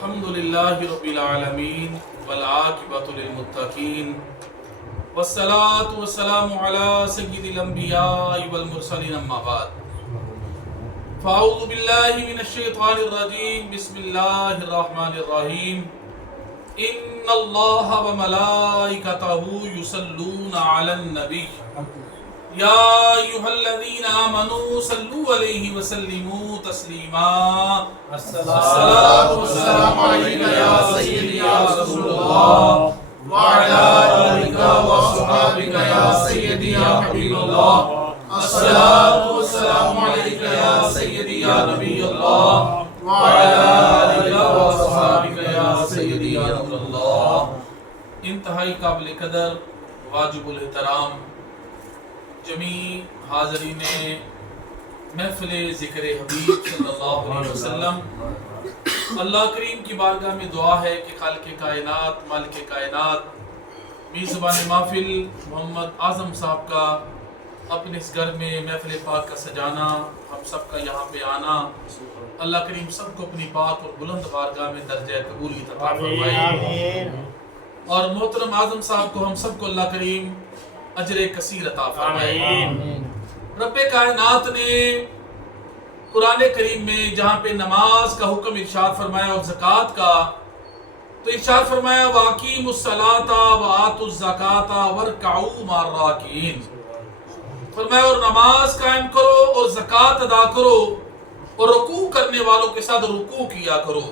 الحمدللہ رب العالمین والعاقبۃ للمتقین والصلاة والسلام علی سید الانبیاء والمرسلین اما بعد فاعوذ باللہ من الشیطان الرجیم بسم اللہ الرحمن الرحیم ان اللہ وملائکتہ یصلون علی النبی یا ایھا الذین آمنوا صلوا علیہ وسلموا تسلیما الصلاۃ والسلام علیک یا سیدی یا رسول اللہ وعلی آلک واصحابک یا سیدی یا حبیب اللہ الصلاۃ والسلام علیک یا سیدی یا نبی اللہ وعلی آلک واصحابک یا سیدی یا نور اللہ۔ انتہائی قابل قدر واجب الاحترام جمیع حاضرین محفل ذکر حبیب صلی اللہ علیہ وسلم، اللہ کریم کی بارگاہ میں دعا ہے کہ خالق کائنات مالک کائنات میزبان محفل محمد اعظم صاحب کا اپنے اس گھر میں محفل پاک کا سجانا، ہم سب کا یہاں پہ آنا، اللہ کریم سب کو اپنی پاک اور بلند بارگاہ میں درجہ قبولی عطا فرمائے، اور محترم اعظم صاحب کو ہم سب کو اللہ کریم اجر کثیر عطا فرمائے۔ رب کائنات نے قرآن کریم میں جہاں پہ نماز کا حکم ارشاد فرمایا اور زکوٰۃ کا، تو ارشاد فرمایا وَأَقِیمُوا الصَّلَاةَ وَآتُوا الزَّکَاةَ وَارْکَعُوا مَعَ الرَّاکعِینَ، فرمایا اور نماز قائم کرو اور زکوٰۃ ادا کرو اور رکوع کرنے والوں کے ساتھ رکوع کیا کرو۔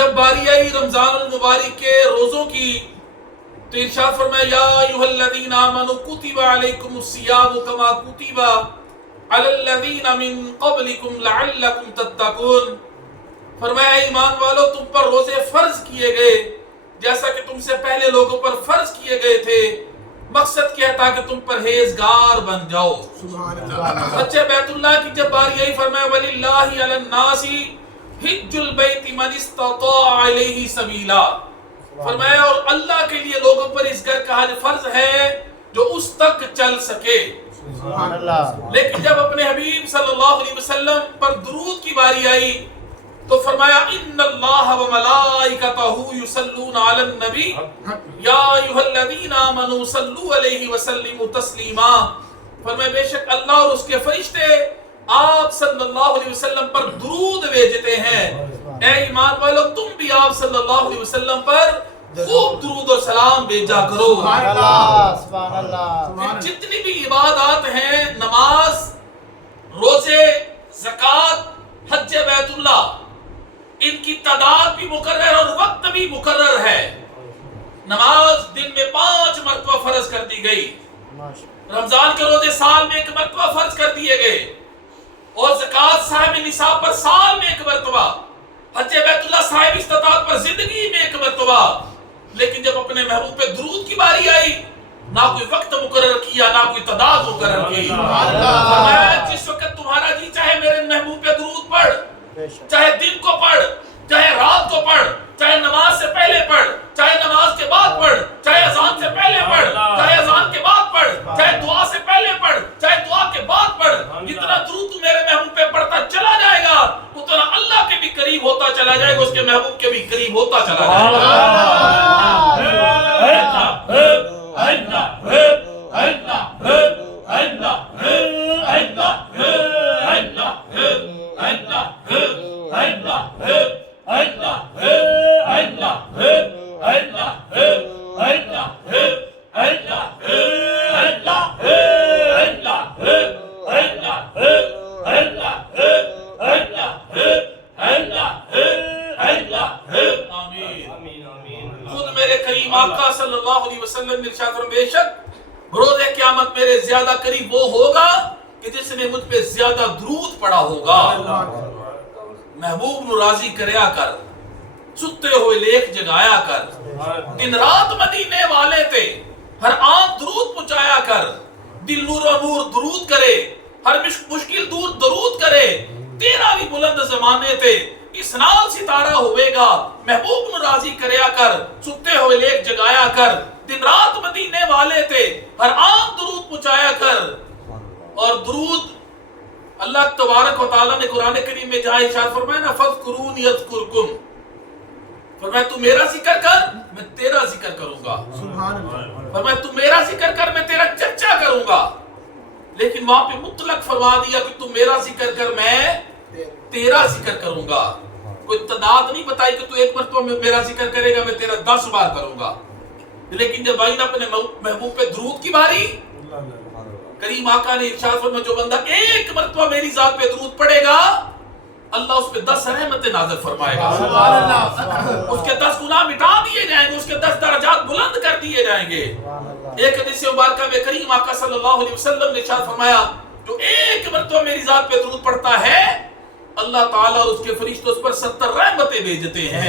جب باری آئی رمضان المبارک کے روزوں کی تو ارشاد فرمایا یا ایھا الذین آمنوا کتب علیکم الصیام کما کتب علی الذین من قبلکم لعلکم تتقون، فرمایا ایمان والو تم پر روزے فرض کیے گئے جیسا کہ تم سے پہلے لوگوں پر فرض کیے گئے تھے، مقصد کیا ہے تاکہ تم پرہیزگار بن جاؤ۔ سچے بیت اللہ کی جب باری آئی فرمایا وَلِلَّهِ عَلَى النَّاسِ حِجُّ الْبَيْتِ مَنِ اسْتَطَاعَ إِلَيْهِ سَبِيلًا، فرمایا اور اللہ کے لیے لوگوں پر اس گھر کا حج فرض ہے جو اس تک چل سکے۔ لیکن جب اپنے حبیب صلی اللہ علیہ وسلم پر درود کی باری آئی تو فرمایا ان اللہ وملائکتہ یصلون علی النبی یا ایھا الذین آمنوا صلوا علیہ وسلموا تسلیما، فرمایا بے شک اللہ اور اس کے فرشتے آپ صلی اللہ علیہ وسلم پر درود بھیجتے ہیں، اے ایمان والو تم بھی آپ صلی اللہ علیہ وسلم پر خوب درود و سلام بھیجا کرو۔ سبحان اللہ۔ جتنی بھی عبادات ہیں، نماز، روزے، زکوٰۃ، حج بیت اللہ، ان کی تعداد بھی مقرر اور وقت بھی مقرر ہے۔ نماز دن میں 5 مرتبہ فرض کر دی گئی، رمضان کے روزے سال میں 1 مرتبہ فرض کر دیے گئے، اور زکوٰۃ صاحب نصاب پر سال میں 1 مرتبہ، حج بیت اللہ صاحب استطاعت پر زندگی میں 1 مرتبہ۔ لیکن جب اپنے محبوب پہ درود کی باری آئی نہ کوئی وقت مقرر کیا نہ کوئی تعداد مقرر کی، فرمایا جس وقت تمہارا جی چاہے میرے محبوب پہ درود پڑھ، چاہے دن کو پڑھ، چاہے رات کو پڑھ، چاہے نماز سے پہلے پڑھ، چاہے نماز کے بعد پڑھ، چاہے اذان سے پہلے پڑھ، چاہے اذان کے بعد پڑھ، چاہے دعا سے پہلے پڑھ، چاہے دعا کے بعد پڑھ، جتنا درود تو میرے محبوب پہ پڑھتا چلا جائے گا اتنا اللہ کے بھی قریب ہوتا چلا جائے گا، اس کے محبوب کے بھی قریب ہوتا چلا جائے گا۔ خود میرے کریم آقا صلی اللہ علیہ وسلم نے ارشاد فرمایا بے شک روز قیامت میرے زیادہ قریب وہ ہوگا کہ جس نے مجھ پہ زیادہ درود پڑھا ہوگا۔ محبوب نو راضی کریا کر، ستے ہوئے لیک جگایا کر، دن رات مدینے والے تے ہر آنکھ درود پہنچایا کر، دل نور و نور درود کرے، ہر مشکل دور درود کرے، تیرا بھی بلند زمانے تے اس نال ستارہ ہوئے گا، محبوب نو راضی کریا کر، ستے ہوئے لیک جگایا کر، دن رات مدینے والے تے ہر آنکھ درود پہنچایا کر۔ اور درود اللہ تبارک و تعالیٰ نے قرآن کریم میں جہاں ارشاد فرمایا نا فَاذْكُرُونِي أَذْكُرْكُمْ، فرمایا تو میرا ذکر کر میں تیرا ذکر کروں گا، فرمایا تو میرا ذکر کر میں تیرا چرچا کروں گا، لیکن وہاں پہ مطلق فرما دیا کہ تو میرا ذکر کر میں تیرا ذکر کروں گا، کوئی تعداد نہیں بتائی کہ تو ایک مرتبہ میں میرا ذکر کرے گا میں تیرا 10 بار کروں گا، لیکن جب آئی نا اپنے محبوب پہ درود کی باری، کریم آقا نے ارشاد فرمایا جو بندہ ایک مرتبہ میری ذات پہ درود پڑھے گا اللہ اس پہ 10 رحمتیں نازل فرمائے گا، اس کے 10 گناہ مٹا دیے جائیں گے، اس کے 10 درجات بلند کر دیے جائیں گے۔ ایک حدیث مبارکہ میں کریم آقا صلی اللہ علیہ وسلم نے ارشاد فرمایا جو ایک مرتبہ میری ذات پہ درود پڑھتا ہے اللہ تعالیٰ اور اس کے فرشتے اس پر 70 رحمتیں بھیجتے ہیں۔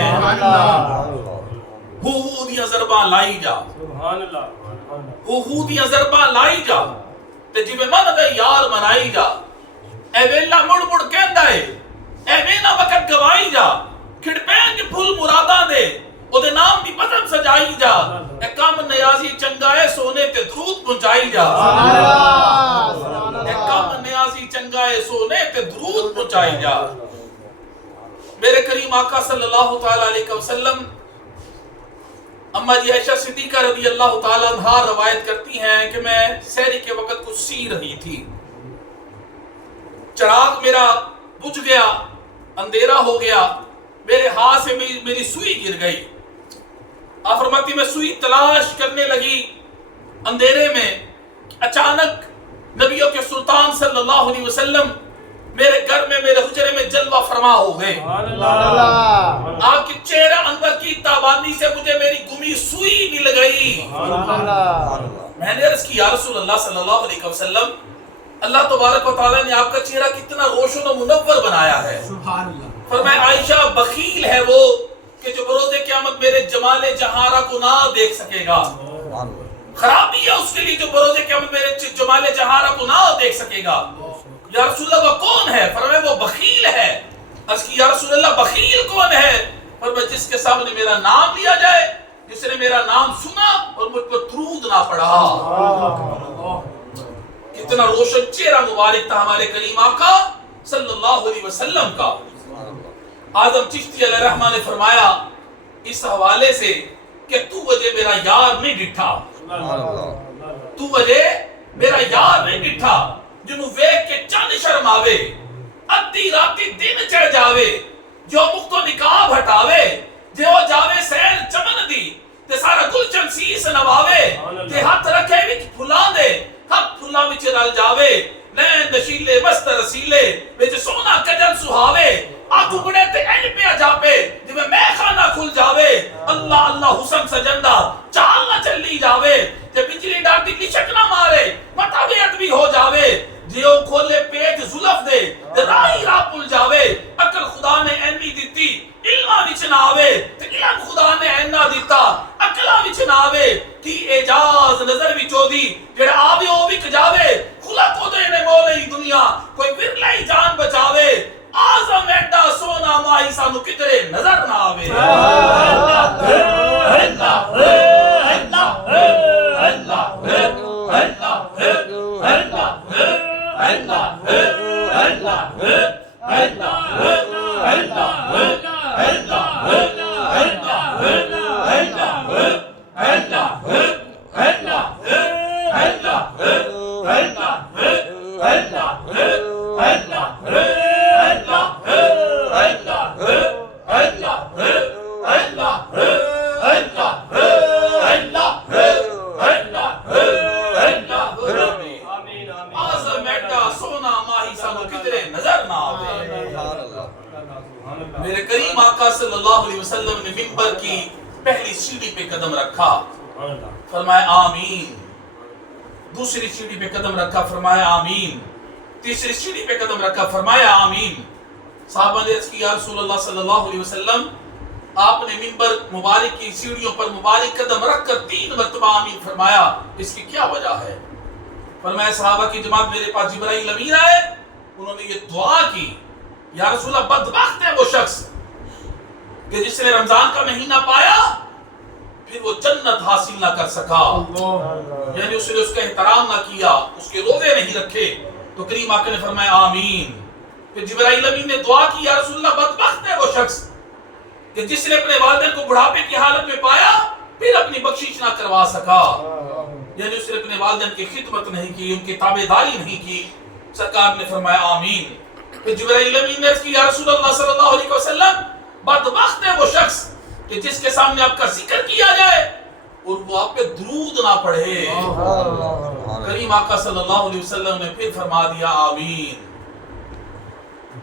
ہو دیاں ضرباں لائی جا، ہو دیاں ضرباں لائی جا تے جی میں من دے یار منائی جا، اے ویلا مڑ مڑ کہندا ہے اے وینا وقت گوائی جا، کھڑ پینج پھول مراداں دے او دے نام دی پسم سجائی جا، اے کم نیازی چنگائے سونے تے درود پہنچائی جا، اے کم نیازی چنگائے سونے تے درود پہنچائی جا۔ میرے کریم آقا صلی اللہ تعالیٰ علیہ وسلم اما جی عائشہ صدیقہ رضی اللہ تعالیٰ عنہ روایت کرتی ہیں کہ میں سحری کے وقت کچھ سی رہی تھی، چراغ میرا بجھ گیا، اندھیرا ہو گیا، میرے ہاتھ سے میری سوئی گر گئی، آپ فرماتی میں سوئی تلاش کرنے لگی اندھیرے میں، اچانک نبیوں کے سلطان صلی اللہ علیہ وسلم میرے گھر میں میرے حجرے میں جلوہ فرما ہو گئے، آپ کی چہرہ انور کی تابانی سے مجھے میری گمی سوئی مل گئی۔ میں نے عرض کی یا رسول اللہ صلی اللہ علیہ وسلم اللہ تبارک و تعالیٰ نے آپ کا چہرہ کتنا روشن و منور بنایا ہے، فرمایا عائشہ بخیل ہے وہ کہ جو بروز قیامت میرے جمال جہارہ کو نہ دیکھ سکے گا، خرابی ہے اس کے لیے جو بروز قیامت میرے جمال جہارہ کو نہ دیکھ سکے گا۔ یا رسول اللہ وہ کون ہے؟ فرمایا وہ بخیل ہے۔ عرض کی یا رسول اللہ بخیل کون ہے؟ فرمایا جس کے سامنے میرا نام لیا جائے، جس نے میرا نام سنا اور مجھ پر درود نہ پڑھا۔ اتنا روشن چہرہ مبارک تھا ہمارے کریم آقا صلی اللہ علیہ وسلم کا۔ اعظم چشتی علیہ الرحمہ نے فرمایا اس حوالے سے کہ تو وجہ میرا یار نہیں ڈٹھا، تو وجہ میرا یار نہیں ڈٹھا، جنہوں ویک کے چند شرم آوے، ادھی راتی دن چڑھ جاوے، جو مختو نکاب ہٹاوے، جو جاوے سین چمن دی، تے سارا گلچن سیس نواوے، تے ہاتھ رکھے وچ پھلا دے، ہاتھ پھلا وچ رل جاوے، نین نشیلے مست رسیلے، وچ سونا کجل سہاوے، آتو بڑے تے این پہ جاپے، جب میں خانہ کھل جاوے، اللہ اللہ حسن سجندہ، چال نہ چلی جاوے، جب بجلی ڈاٹی لشک نہ مارے، مطابعت بھی ہو جاوے، جیو کھولے پیٹ زلف دے، راہی راہ پل جاوے، اکل خدا نے اینی دیتی، علمہ وچ نہ آوے، تے علم خدا نے اینہ دیتا، اکلہ وچ نہ آوے، کی اعجاز نظر وچو دی، جڑا آوے او وک جاوے، خلا کو دے نے مولئی دنیا، کوئی ورلائی جان بچاوے، آزم ایڈا سونا ماہی سانو کدرے نظر نہ آوے۔ میرے کریم آقا صلی اللہ علیہ وسلم نے منبر کی پہلی سیڑھی پہ قدم رکھا، فرمایا آمین، دوسری سیڑھی پہ قدم رکھا، فرمایا آمین، تیسری سیڑھی پہ قدم رکھا، فرمایا آمین۔ صحابہ نے عرض کی یا رسول اللہ صلی اللہ علیہ وسلم آپ نے منبر مبارک کی سیڑھیوں پر مبارک قدم رکھ کر 3 مرتبہ آمین فرمایا، اس کی کیا وجہ ہے؟ فرمایا صحابہ کی جماعت میرے پاس جبرائیل امین آئے، انہوں نے یہ دعا کی یا رسول اللہ بدبخت ہے وہ شخص کہ جس نے رمضان کا مہینہ پایا پھر وہ جنت حاصل نہ کر سکا، یعنی اس نے اس کا احترام نہ کیا، اس کے روزے نہیں رکھے، تو کریم آقا نے فرمایا آمین. پھر جبرائیل امین نے دعا کی یا رسول اللہ بدبخت ہے وہ شخص کہ جس نے اپنے والدین کو بڑھاپے کی حالت میں پایا پھر اپنی بخشش نہ کروا سکا. یعنی اس نے اپنے والدین کی خدمت نہیں کی، ان کی تابعداری نہیں کی. سرکار نے فرمایا آمین. پھر جبرائیل امین نے عرض کی یا رسول اللہ صلی اللہ علیہ وسلم بدبخت ہے وہ شخص کہ جس کے سامنے آپ کا ذکر کیا جائے اور وہ آپ پہ درود نہ پڑھے. کریم آقا صلی اللہ علیہ وسلم نے پھر فرما دیا آمین.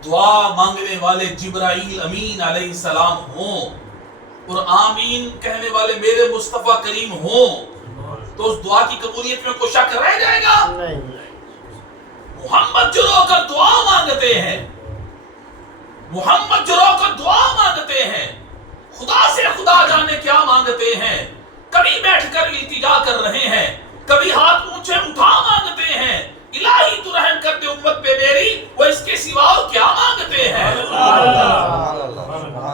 دعا مانگنے والے جبرائیل امین علیہ السلام ہوں اور آمین کہنے والے میرے مصطفیٰ کریم ہوں تو اس دعا کی قبولیت میں کوئی شک رہ جائے گا؟ محمد جو رو کر دعا مانگتے ہیں، محمد جو رو کر دعا مانگتے ہیں، خدا سے خدا جانے کیا مانگتے ہیں. کبھی بیٹھ کر التجا کر رہے ہیں، کبھی ہاتھ اونچے اٹھا مانگتے ہیں الہی تو رحم کر دے امت پہ میری، وہ اس کے سوا کیا مانگتے ہیں.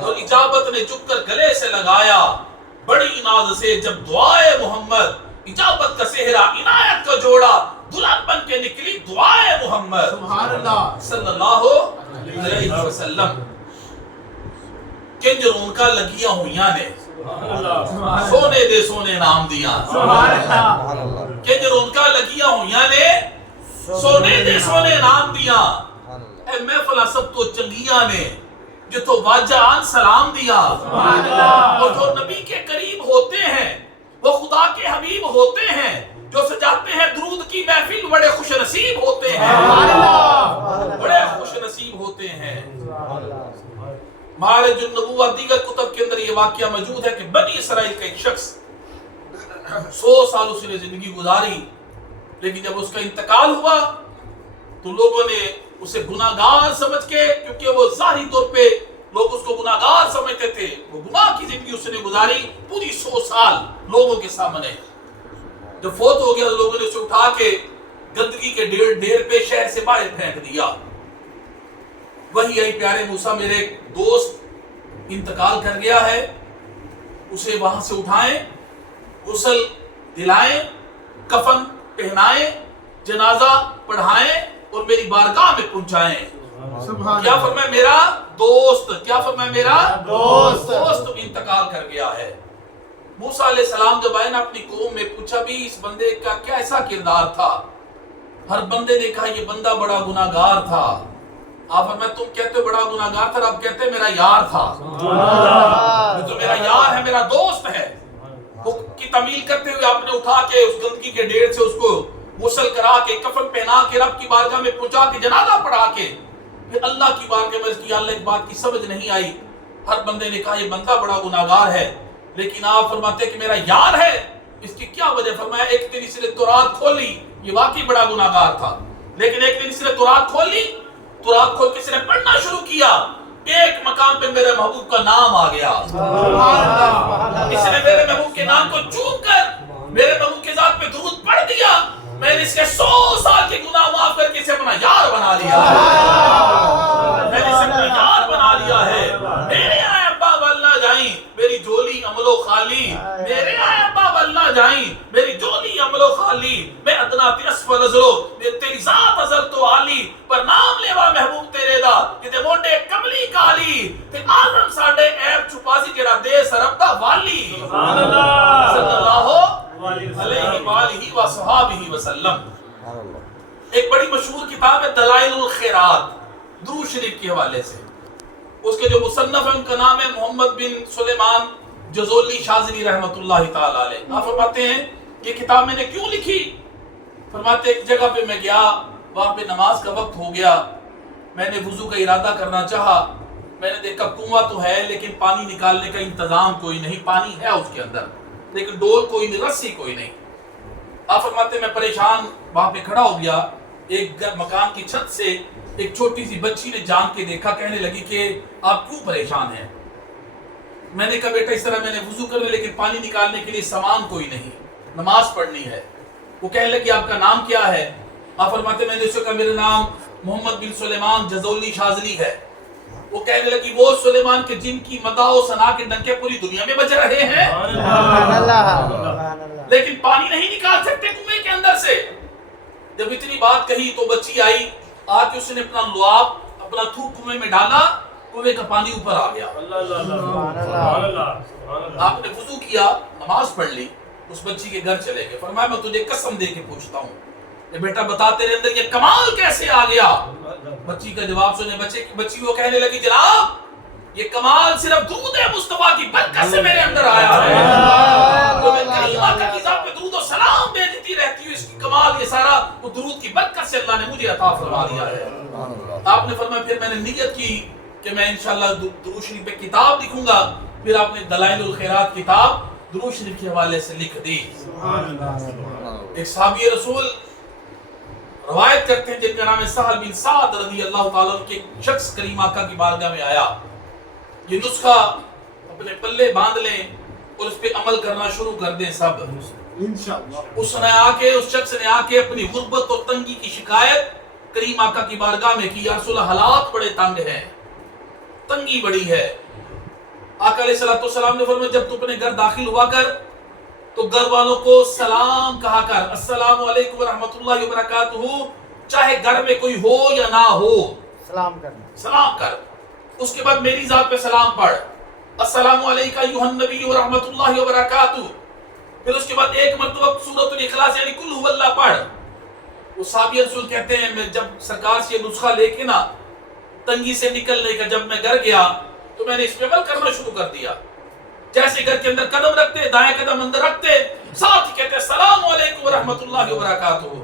اور اجابت نے جھک کر گلے سے لگایا بڑی ناز سے جب دعائے محمد اجابت کا صحرا عنایت کا جوڑا دلہن بن کے نکلی دعائے محمد صلی اللہ علیہ وسلم. کنجر ان کا لگیاں ہویاں نے سونے دے سونے نام دیا. کنجر ان کا لگیاں ہویاں نے سونے دے سونے نام دیا. اے محفل سب تو چنگیاں نے جتو واجہان سلام دیا. اور جو نبی کے قریب ہوتے ہیں وہ خدا کے حبیب ہوتے ہیں، جو سجاتے ہیں درود کی محفل بڑے خوش نصیب ہوتے ہیں، بڑے خوش نصیب ہوتے ہیں. معارج النبوہ دیگر کتب کے اندر یہ واقعہ موجود ہے کہ بنی اسرائیل کا ایک شخص 100 سال اس نے زندگی گزاری، لیکن جب اس کا انتقال ہوا تو لوگوں نے اسے گناہگار سمجھ کے، کیونکہ وہ ظاہری طور پہ لوگ اس کو گناہگار سمجھتے تھے، وہ گناہ کی زندگی اس نے گزاری پوری 100 سال لوگوں کے سامنے. جب فوت ہو گیا تو لوگوں نے اسے اٹھا کے گندگی کے ڈھیر پہ شہر سے باہر پھینک دیا. وہی آئی پیارے موسیٰ میرے ایک دوست انتقال کر گیا ہے، اسے وہاں سے اٹھائیں، غسل دلائیں، کفن پہنائیں، جنازہ پڑھائیں اور میری بارگاہ میں پہنچائیں. کیا فرمایا میرا دوست، کیا فرمایا میرا دوست انتقال کر گیا ہے. موسیٰ علیہ السلام جب آئے نا اپنی قوم میں پوچھا بھی اس بندے کا کیا ایسا کردار تھا. ہر بندے نے کہا یہ بندہ بڑا گناہگار تھا. آپ فرمایا تم کہتے ہو بڑا گناہگار تھا، آپ کہتے میرا یار تھا. تو میرا یار ہے، میرا دوست ہے. حکم کی تعمیل کرتے ہوئے آپ نے اٹھا کے اس گندگی کے ڈھیر سے اس کو غسل کرا کے کفن پہنا کے رب کی بارگاہ میں پہنچا کے جنازہ پڑھا کے پھر اللہ کی بارگاہ میں کیا. اللہ ایک بات کی سمجھ نہیں آئی. ہر بندے نے کہا یہ بندہ بڑا گناہگار ہے، لیکن آپ فرماتے کہ میرا یار ہے. اس کی کیا وجہ؟ فرمایا ایک دن اس نے تورات کھولی، یہ واقعی بڑا گناہگار تھا، لیکن ایک دن اس نے تورات کھولی، تورات کھول کے اس نے پڑھنا شروع کیا. ایک مقام پہ میرے محبوب کا نام آ گیا. اس نے میرے محبوب کے نام کو چوم کر میرے محبوب کے ذات پہ درود پڑھ دیا. میں نے اس کے 100 سال کے گناہ معاف کر کے اسے اپنا یار بنا لیا ہے. میں نے اسے اپنا یار بنا لیا ہے. میرے آئے ابا واللہ جائیں میری جولی عملو خالی، میرے آئے ابا واللہ جائیں میری جولی عملو خالی. میں ادنا اسفل ازرو تیری ذات ازل تو عالی، پر نام لیوا محبوب تیرے دا کہ موٹے کملی کالی تے آدم ساڈے عیب چھپا سی جڑا دے سرب دا والی. سبحان اللہ صلی اللہ علیہ وآلہ وصحابہ وسلم. ایک بڑی مشہور کتاب ہے دلائل الخیرات درود شریف کے حوالے سے. اس کے جو مصنف ہیں ان کا نام ہے محمد بن سلیمان جزولی شاذلی رحمۃ اللہ تعالی علیہ. آپ فرماتے ہیں یہ کتاب میں نے کیوں لکھی؟ فرماتے ایک جگہ پہ میں گیا، وہاں پہ نماز کا وقت ہو گیا، میں نے وضو کا ارادہ کرنا چاہا. میں نے دیکھا کنواں تو ہے لیکن پانی نکالنے کا انتظام کوئی نہیں. پانی ہے اس کے اندر لیکن ڈول کوئی نہیں، رسی کوئی نہیں. آپ فرماتے میں پریشان وہاں پہ کھڑا ہو گیا. ایک مکان کی چھت سے ایک چھوٹی سی بچی نے جان کے دیکھا، کہنے لگی کہ آپ کیوں پریشان ہیں؟ میں نے کہا بیٹا اس طرح میں نے وضو کرنا لیکن پانی نکالنے کے لیے سامان کوئی نہیں، نماز پڑھنی ہے. وہ کہنے لگی آپ کا نام کیا ہے؟ آپ فرماتے میں نے اس سے کہا میرا نام محمد بن سلیمان جزولی شاذلی ہے. وہ کہنے لگی وہ سلیمان کے جن کی مداح و ثنا کے ڈنکے پوری دنیا میں بج رہے ہیں لیکن پانی نہیں نکال سکتے کنویں کے اندر سے. جب اتنی بات کہی تو بچی آئی، آ کے اس نے اپنا لعاب اپنا تھوک کنویں میں ڈالا، کنویں کا پانی اوپر آ گیا۔ آپ نے وضو کیا، نماز پڑھ لی، اس بچی کے گھر چلے گئے، فرمایا میں تجھے قسم دے کے پوچھتا ہوں کہ بیٹا بتا تیرے اندر یہ کمال کیسے آ گیا؟ بچی کا جواب سنے بچی وہ کہنے لگی جناب یہ کمال صرف درود مصطفیٰ کی برکت سے میرے اندر آیا ہے، تو میں کریمہ کا ذات پہ درود و سلام بھیجتی رہتی ہوں، اس کی کمال یہ سارا وہ درود کی برکت سے اللہ نے مجھے عطا فرما دیا ہے۔ آپ نے فرمایا پھر میں نے نیت کی کہ میں انشاءاللہ درود شریف پہ کتاب لکھوں گا، پھر آپ نے دلائل الخیرات کتاب درود شریف کے حوالے سے لکھ دی۔ ایک صحابی رسول روایت کرتے ہیں جن کا نام ہے سہل بن سعد رضی اللہ تعالیٰ عنہ، کے شخص کریم آقا کی بارگاہ میں آیا، یہ نسخہ اپنے پلے باندھ لیں اور اس پہ عمل کرنا شروع کر دیں سب اس شخص نے آ کے اپنی غربت اور تنگی کی شکایت کریم آقا کی بارگاہ میں کی، یا رسول اللہ حالات بڑے تنگ ہیں، تنگی بڑی ہے۔ آقا علیہ السلام نے فرمایا جب تو اپنے گھر داخل ہوا کر تو گھر والوں کو سلام کہا کر، السلام علیکم ورحمۃ اللہ وبرکاتہ، چاہے گھر میں کوئی ہو یا نہ ہو سلام کر۔ اس کے بعد میری ذات پہ سلام پڑھ، السلام علیکم ایھا النبی ورحمۃ اللہ وبرکاتہ، پھر اس کے بعد ایک مرتبہ سورۃ الاخلاص یعنی قل ھو اللہ پڑھ۔ وہ صحابی رسول کہتے ہیں میں جب سرکار سے یہ نسخہ لے کے نا تنگی سے نکلنے کا جب میں گھر گیا تو میں نے اس پہ عمل کرنا شروع کر دیا، جیسے گھر کے اندر قدم رکھتے دائیں قدم اندر رکھتے ساتھ ہی کہتے السلام علیکم ورحمۃ اللہ وبرکاتہ،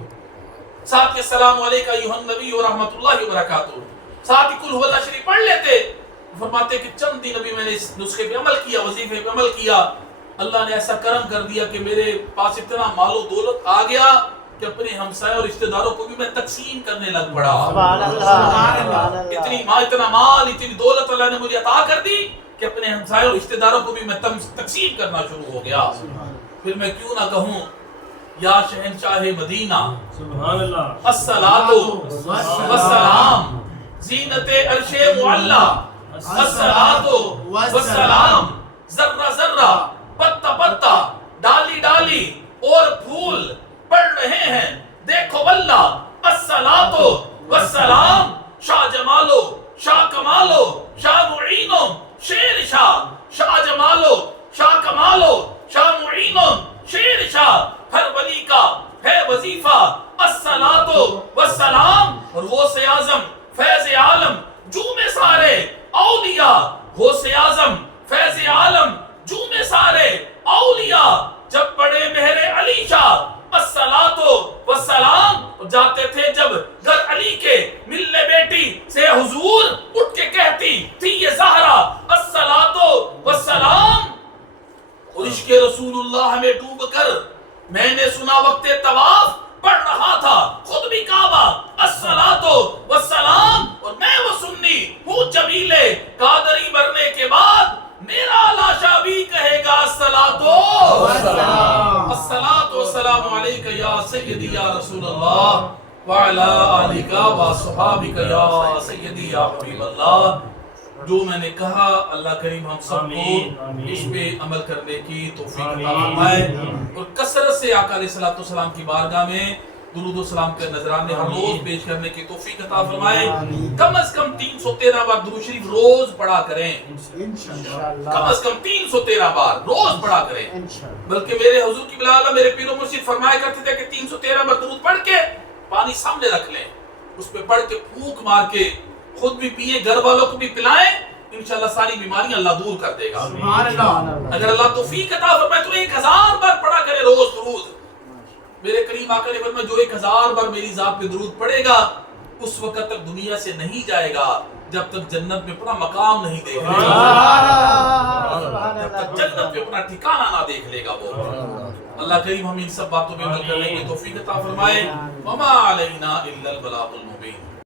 ساتھ ہی السلام علیکم ایھا النبی ورحمۃ اللہ وبرکاتہ، ساتھ ہی قل ھو اللہ شریف پڑھ لیتے۔ فرماتے کہ چند دن ابھی میں نے اس نسخے پہ عمل کیا، وظیفے پہ عمل کیا، اللہ نے ایسا کرم کر دیا کہ میرے پاس اتنا مال و دولت آ گیا کہ اپنے ہمسائے اور رشتہ داروں کو بھی میں تقسیم کرنے لگ پڑا۔ اتنا مال اتنی دولت اللہ نے مجھے عطا کر دی کہ اپنے ہمسائے اور رشتہ داروں کو بھی میں تقسیم کرنا شروع ہو گیا۔ پھر میں کیوں نہ کہوں یا شہنشاہ مدینہ الصلاۃ والسلام زینت عرش معلا، الصلاۃ والسلام ذرہ ذرہ پتا پتا ڈالی ڈالی اور پھول پڑھ رہے ہیں، دیکھو واللہ الصلاۃ والسلام شاہ جمالو شاہ کمالو شاہ معینو شیر شاہ جمالو شاہ کمالو شاہ معینو شیر شاہ، ہر ولی کا ہے وظیفہ الصلاۃ والسلام، اور غوث اعظم فیض عالم جو میں سارے اولیاء، غوث اعظم فیض عالم جو میں سارے اولیاء، جب پڑھے مہر علی شاہ الصلاۃ والسلام، جاتے تھے جب گھر علی کے ملنے بیٹی سے حضور اٹھ کے کہتی تھی یہ زہرا الصلاۃ والسلام، اور عشق رسول اللہ میں ڈوب کر میں نے سنا وقت طواف پڑھ رہا تھا خود بھی کعبہ الصلاۃ والسلام، اور میں وہ سنی ہوں جمیل قادری مرنے کے بعد میرا لاشا بھی کہے گا الصلاۃ والسلام علیک یا سیدی یا رسول اللہ وعلی آلک وصحابک یا سیدی یا حبیب اللہ۔ جو میں نے کہا اللہ کریم ہم سب کو اس پہ عمل کرنے کی توفیق عطا فرمائے، اور کثرت سے آقا علیہ السلام کی بارگاہ میں درود و سلام کے نذرانے ہر روز پیش کرنے کی توفیق عطا فرمائے۔ کم از کم 313 بار درود شریف روز پڑھا کریں، کم از کم 313 بار روز پڑھا کریں، بلکہ میرے حضور کی بلالہ میرے پیر و مرشد فرمایا کرتے تھے کہ 313 بار درود پڑھ کے پانی سامنے رکھ لیں، اس پہ پڑھ کے پھونک مار کے خود بھی پیئے گھر والوں کو بھی پلائیں، انشاءاللہ ساری بیماریاں اللہ دور کر دے گا۔ اگر اللہ توفیق عطا فرمائے تو 1000 بار پڑھا کرے روز درود۔ میرے کریم آقا نے فرمایا جو 1000 بار میری ذات پہ درود پڑھے گا اس وقت تک دنیا سے نہیں جائے گا جب تک جنت میں اپنا مقام نہیں دیکھ لے گا، جب تک جنت میں اپنا ٹھکانہ نہ دیکھ لے گا وہ۔ اللہ کریم ہم ان سب باتوں پہ عمل کرنے کی توفیق عطا فرمائے۔ وما علینا الا البلاغ المبین۔